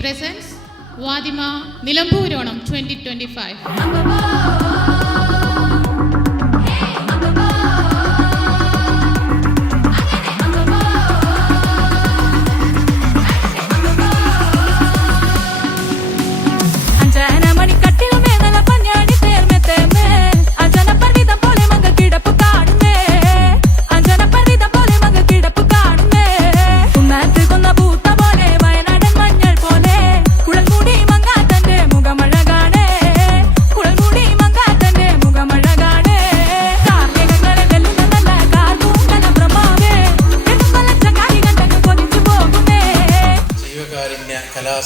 presents Vadima Nilamburonam 2025.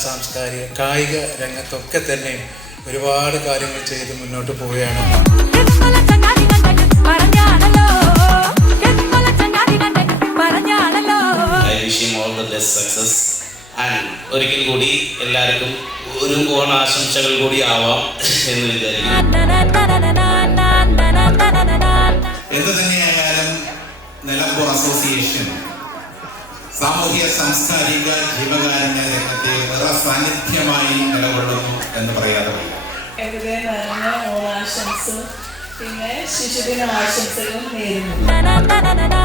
സാംസ്കാരിക കായിക രംഗത്തൊക്കെ തന്നെ ഒരുപാട് കാര്യങ്ങൾ ചെയ്ത് മുന്നോട്ട് പോവുകയാണ്. ഒരിക്കൽ കൂടി എല്ലാവർക്കും ഒരു ഓണാശംസകൾ കൂടി ആവാം എന്ന് വിചാരിക്കുന്നു. എന്തു തന്നെയായാലും നിലമ്പൂർ അസോസിയേഷൻ സാമൂഹ്യ സാംസ്കാരിക ജീവകാരുണ്യ രംഗത്തെ സാന്നിധ്യമായി നിലകൊള്ളുന്നു എന്ന് പറയാതെ വയ്യ. എൻ്റെ ഓണാശംസ പിന്നെ ശിശുദിന ആശംസകളും നേരുന്നു.